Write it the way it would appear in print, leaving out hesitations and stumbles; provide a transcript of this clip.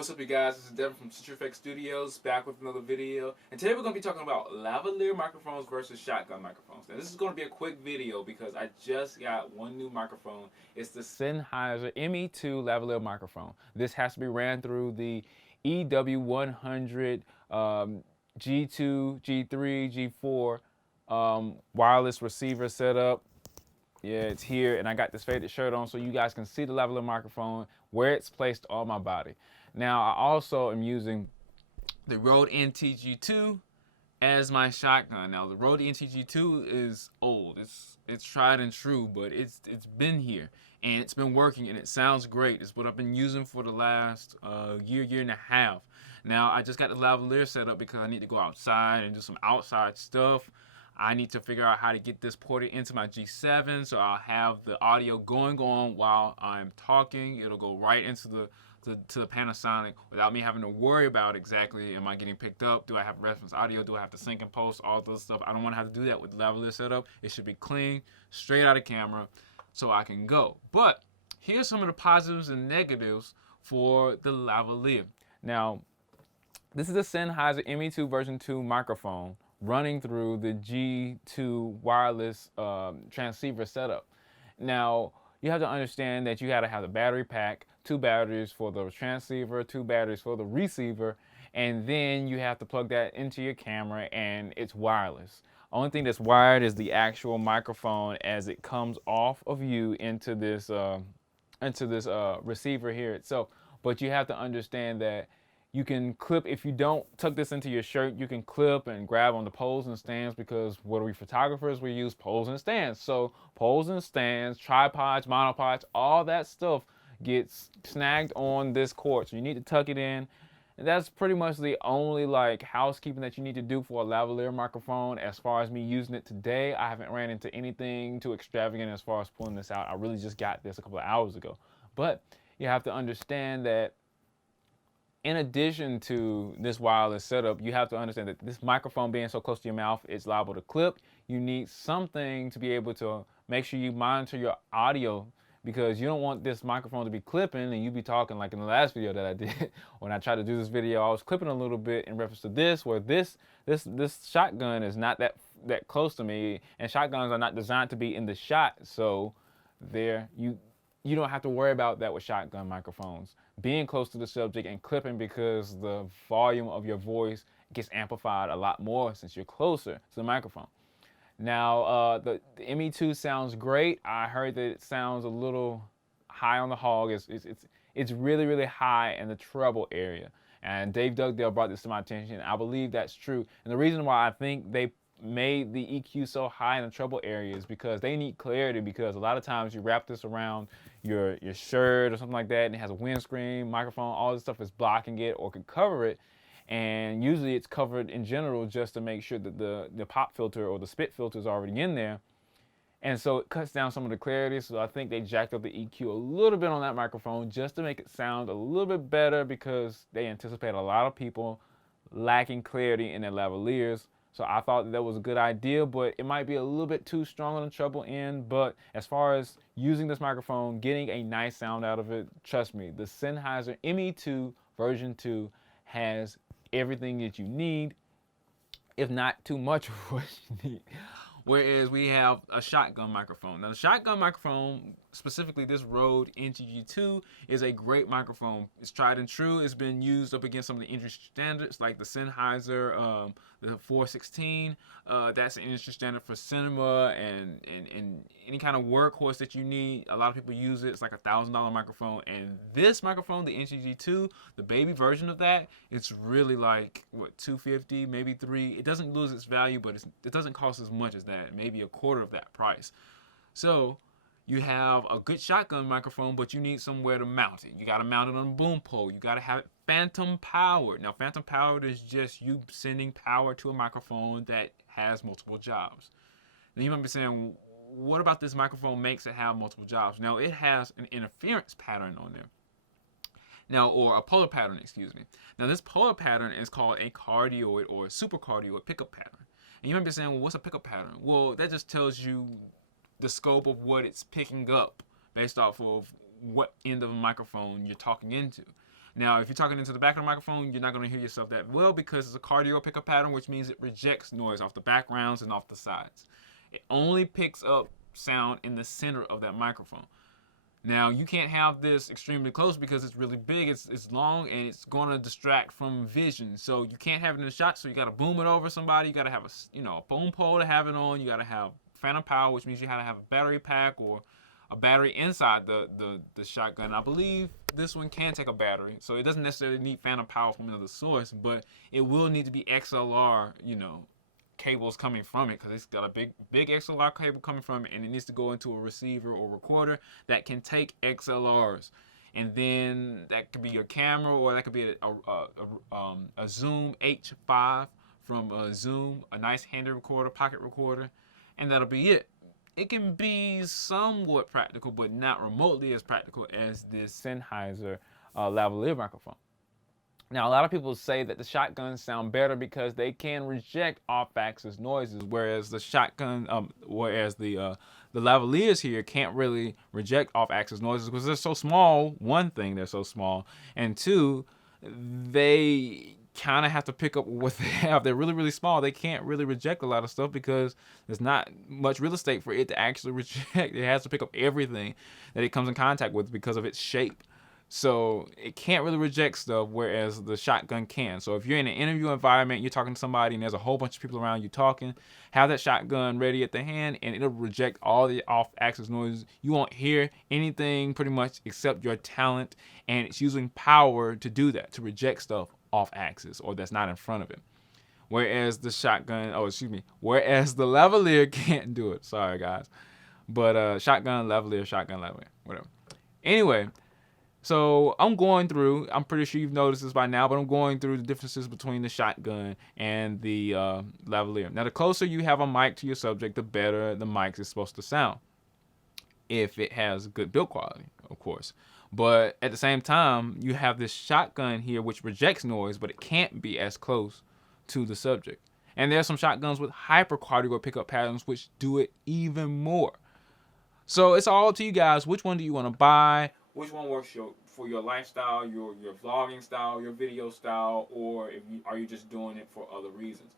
What's up, you guys? This is Devin from CenturyFX Studios, back with another video. And today we're going to be talking about lavalier microphones versus shotgun microphones. Now, this is going to be a quick video because I just got one new microphone. It's the Sennheiser ME2 lavalier microphone. This has to be ran through the EW100 G2, G3, G4 wireless receiver setup. Yeah, it's here, and I got this faded shirt on so you guys can see the lavalier microphone, where it's placed on my body. Now, I also am using the Rode NTG-2 as my shotgun. Now, the Rode NTG-2 is old. It's tried and true, but it's been here, and it's been working, and it sounds great. It's what I've been using for the last year and a half. Now, I just got the lavalier set up because I need to go outside and do some outside stuff. I need to figure out how to get this ported into my G7 so I'll have the audio going on while I'm talking. It'll go right into the Panasonic without me having to worry about exactly, am I getting picked up? Do I have reference audio? Do I have to sync and post? All this stuff. I don't want to have to do that with the lavalier setup. It should be clean, straight out of camera, so I can go. But here's some of the positives and negatives for the lavalier. Now, this is a Sennheiser ME2 version 2 microphone running through the G2 wireless transceiver setup. Now, you have to understand that you got to have the battery pack, 2 batteries for the transceiver, 2 batteries for the receiver, and then you have to plug that into your camera, and it's wireless. Only thing that's wired is the actual microphone as it comes off of you into this receiver here itself. But you have to understand that you can clip, if you don't tuck this into your shirt, you can clip and grab on the poles and stands, because what are we photographers? We use poles and stands. So poles and stands, tripods, monopods, all that stuff gets snagged on this cord. So you need to tuck it in. And that's pretty much the only housekeeping that you need to do for a lavalier microphone. As far as me using it today, I haven't ran into anything too extravagant as far as pulling this out. I really just got this a couple of hours ago. But you have to understand that in addition to this wireless setup, you have to understand that this microphone being so close to your mouth is liable to clip. You need something to be able to make sure you monitor your audio, because you don't want this microphone to be clipping and you be talking like in the last video that I did. When I tried to do this video, I was clipping a little bit in reference to this, where this shotgun is not that close to me, and shotguns are not designed to be in the shot. So there, you don't have to worry about that with shotgun microphones being close to the subject and clipping, because the volume of your voice gets amplified a lot more since you're closer to the microphone. Now, the ME2 sounds great. I heard that it sounds a little high on the hog. It's really, really high in the treble area. And Dave Dugdale brought this to my attention. I believe that's true. And the reason why I think they made the EQ so high in the treble area is because they need clarity, because a lot of times you wrap this around your shirt or something like that, and it has a windscreen, microphone, all this stuff is blocking it or can cover it. And usually it's covered in general just to make sure that the pop filter or the spit filter is already in there. And so it cuts down some of the clarity. So I think they jacked up the EQ a little bit on that microphone just to make it sound a little bit better, because they anticipate a lot of people lacking clarity in their lavaliers. So I thought that was a good idea, but it might be a little bit too strong on the treble end. But as far as using this microphone, getting a nice sound out of it, trust me, the Sennheiser ME2 version 2 has everything that you need, if not too much of what you need. Whereas we have a shotgun microphone. Now, the shotgun microphone, specifically this Rode NTG-2, is a great microphone. It's tried and true. It's been used up against some of the industry standards, like the Sennheiser, the 416. That's an industry standard for cinema and any kind of workhorse that you need. A lot of people use it. It's like $1,000 microphone. And this microphone, the NTG-2, the baby version of that, it's really like, what, $250, maybe $300. It doesn't lose its value, but it doesn't cost as much as that, maybe a quarter of that price. So you have a good shotgun microphone, but you need somewhere to mount it. You got to mount it on a boom pole. You got to have it phantom powered. Now, phantom powered is just you sending power to a microphone that has multiple jobs. Now, you might be saying, what about this microphone makes it have multiple jobs? Now, it has an interference pattern on there. Now, or a polar pattern, excuse me. Now, this polar pattern is called a cardioid or supercardioid pickup pattern. And you might be saying, well, what's a pickup pattern? Well, that just tells you the scope of what it's picking up based off of what end of a microphone you're talking into. Now, if you're talking into the back of the microphone, you're not going to hear yourself that well because it's a cardio pickup pattern, which means it rejects noise off the backgrounds and off the sides. It only picks up sound in the center of that microphone. Now, you can't have this extremely close because it's really big, it's long, and it's going to distract from vision. So you can't have it in the shot, so you got to boom it over somebody. You got to have a boom pole to have it on. You got to have phantom power, which means you got to have a battery pack or a battery inside the shotgun. I believe this one can take a battery, so it doesn't necessarily need phantom power from another source, but it will need to be XLR, cables coming from it, because it's got a big XLR cable coming from it, and it needs to go into a receiver or recorder that can take XLRs. And then that could be your camera, or that could be a Zoom H5 from Zoom, a nice handy recorder, pocket recorder, and that'll be it. It can be somewhat practical, but not remotely as practical as this Sennheiser lavalier microphone. Now, a lot of people say that the shotguns sound better because they can reject off-axis noises, whereas the lavaliers here can't really reject off-axis noises because they're so small. One thing, they're so small, and two, they kind of have to pick up what they have. They're really, really small. They can't really reject a lot of stuff because there's not much real estate for it to actually reject. It has to pick up everything that it comes in contact with because of its shape. So it can't really reject stuff, whereas the shotgun can. So if you're in an interview environment, you're talking to somebody and there's a whole bunch of people around you talking, have that shotgun ready at the hand and it'll reject all the off-axis noises. You won't hear anything pretty much except your talent, and it's using power to do that, to reject stuff off-axis or that's not in front of it. Whereas the whereas the lavalier can't do it. Sorry, guys. But shotgun, lavalier, whatever. Anyway, so I'm pretty sure you've noticed this by now, but I'm going through the differences between the shotgun and the lavalier. Now, the closer you have a mic to your subject, the better the mic is supposed to sound, if it has good build quality, of course. But at the same time, you have this shotgun here which rejects noise, but it can't be as close to the subject. And there's some shotguns with hypercardio pickup patterns which do it even more. So it's all up to you guys. Which one do you want to buy? Which one works for your lifestyle, your vlogging style, your video style, or are you just doing it for other reasons?